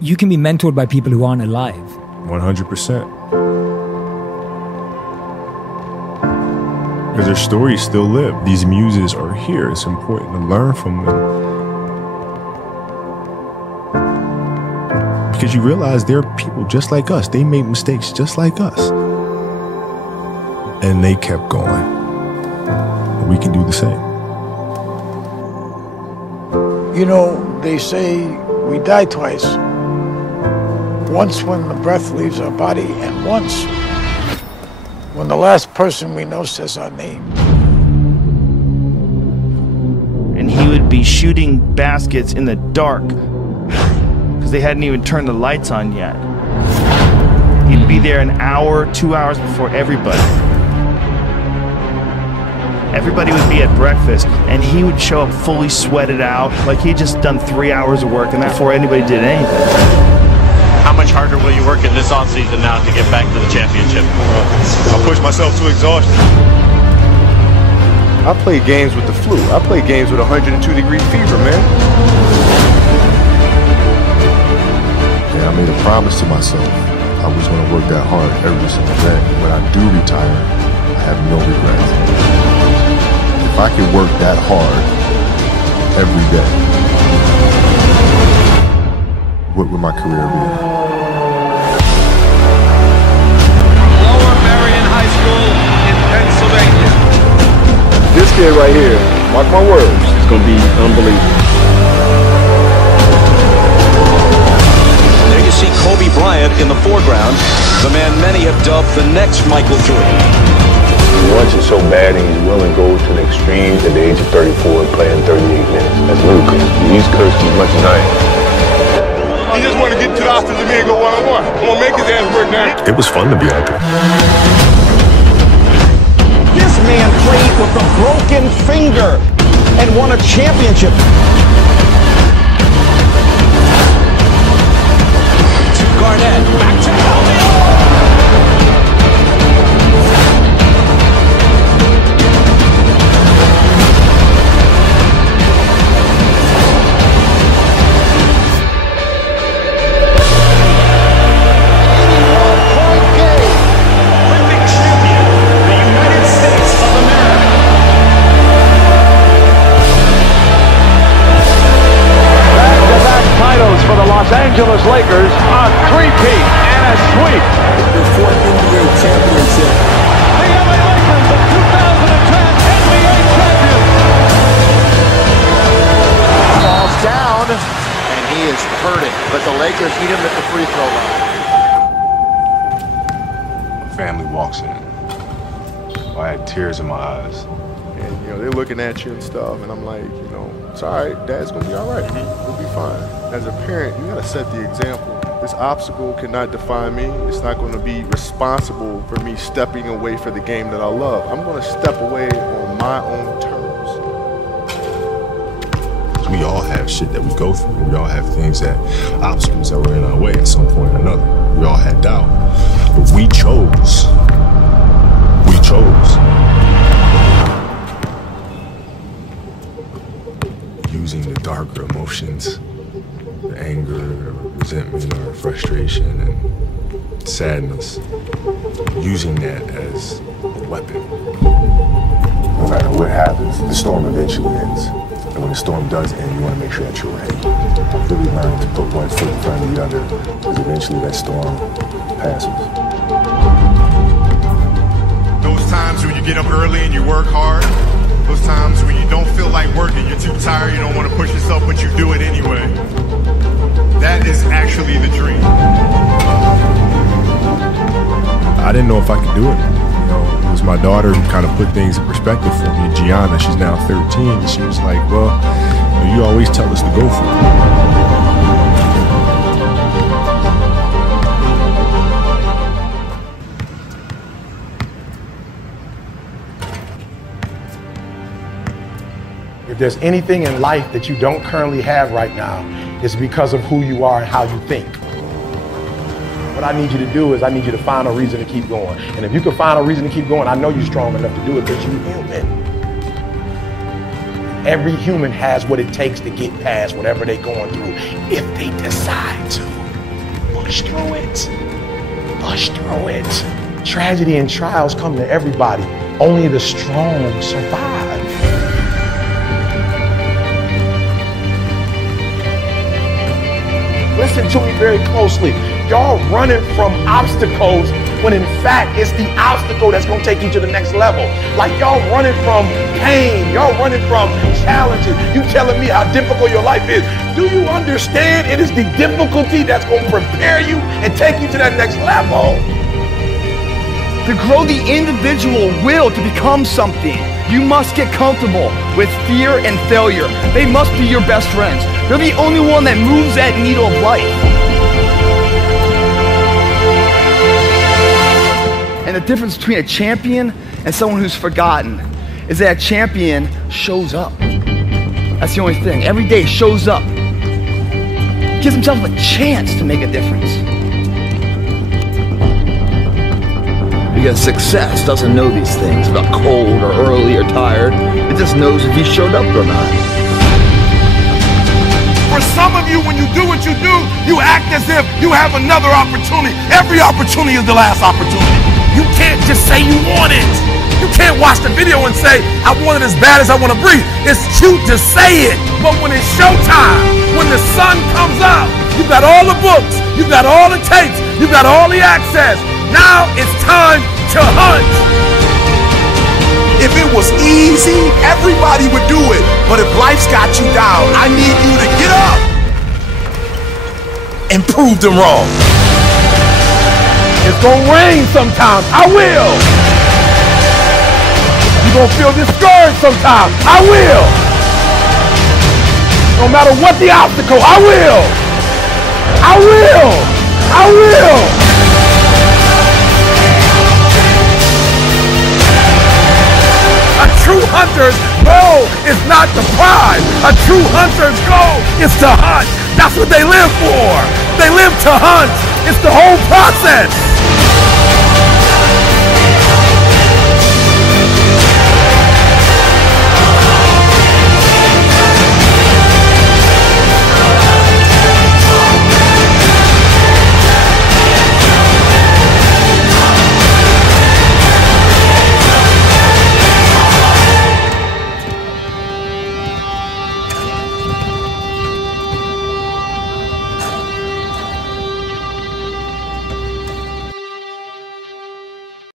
You can be mentored by people who aren't alive. 100%. Because their stories still live. These muses are here. It's important to learn from them. Because you realize they're people just like us. They make mistakes just like us. And they kept going. We can do the same. You know, they say we die twice. Once when the breath leaves our body, and once when the last person we know says our name. And he would be shooting baskets in the dark because they hadn't even turned the lights on yet. He'd be there an hour, 2 hours before everybody. Everybody would be at breakfast, and he would show up fully sweated out, like he'd just done 3 hours of work and that before anybody did anything. How much harder will you work in this offseason now to get back to the championship? I'll push myself to exhaustion. I play games with the flu. I play games with 102-degree fever, man. Yeah, I made a promise to myself. I was going to work that hard every single day. When I do retire, I have no regrets. If I can work that hard every day, what would my career be? Lower Marion High School in Pennsylvania. This kid right here, mark my words, it's going to be unbelievable. There you see Kobe Bryant in the foreground, the man many have dubbed the next Michael Jordan. He wants it so bad and he's willing to go to the extreme at the age of 34 playing 38 minutes. That's ludicrous. He's cursed as much as I am. He just want to get to the Austin and go one-on-one. I'm going to make his ass work now. It was fun to be out there. This man played with a broken finger and won a championship. To Garnett, back to Kobe. For the Los Angeles Lakers, a three-peat and a sweep. The fourth NBA championship. The LA Lakers, the 2010 NBA champions. Falls down, and he is hurting. But the Lakers beat him at the free throw line. My family walks in. I had tears in my eyes. And, you know, they're looking at you and stuff, and I'm like, you know, it's all right. Dad's going to be all right. We'll be fine. As a parent, you got to set the example. This obstacle cannot define me. It's not going to be responsible for me stepping away for the game that I love. I'm going to step away on my own terms. We all have shit that we go through. We all have things obstacles that were in our way at some point or another. We all had doubt. But we chose. We chose. Using the darker emotions, the anger, or resentment, or frustration, and sadness, using that as a weapon. No matter what happens, the storm eventually ends. And when the storm does end, you want to make sure that you're ready. I've really learned to put one foot in front of the other, because eventually that storm passes. Those times when you get up early and you work hard, those times when you don't feel like working, you're too tired, you don't want to push yourself, but you do it anyway. That is actually the dream. I didn't know if I could do it. You know, it was my daughter who kind of put things in perspective for me. Gianna, she's now 13, and she was like, well, you always tell us to go for it. If there's anything in life that you don't currently have right now, it's because of who you are and how you think. What I need you to do is I need you to find a reason to keep going. And if you can find a reason to keep going, I know you're strong enough to do it because you're human. Every human has what it takes to get past whatever they're going through if they decide to. push through it. Push through it. Tragedy and trials come to everybody. Only the strong survive. Listen to me very closely. Y'all running from obstacles when in fact it's the obstacle that's gonna take you to the next level. Like y'all running from pain, y'all running from challenges. You telling me how difficult your life is. Do you understand it is the difficulty that's gonna prepare you and take you to that next level? To grow the individual will to become something, you must get comfortable with fear and failure. They must be your best friends. They're the only one that moves that needle of life. And the difference between a champion and someone who's forgotten is that a champion shows up. That's the only thing. Every day shows up. Gives himself a chance to make a difference. Because success doesn't know these things about cold or early or tired. It just knows if you showed up or not. For some of you, when you do what you do, you act as if you have another opportunity. Every opportunity is the last opportunity. You can't just say you want it. You can't watch the video and say, I want it as bad as I want to breathe. It's cute to say it, but when it's showtime, when the sun comes up, you've got all the books, you've got all the tapes, you've got all the access. Now it's time to hunt. If it was easy, everybody would do it. But if life's got you down, I need you to get up and prove them wrong. It's gonna rain sometimes. I will. You're gonna feel discouraged sometimes. I will. No matter what the obstacle, I will. I will. I will. A true hunter's goal is not the prize. A true hunter's goal is to hunt. That's what they live for. They live to hunt. It's the whole process.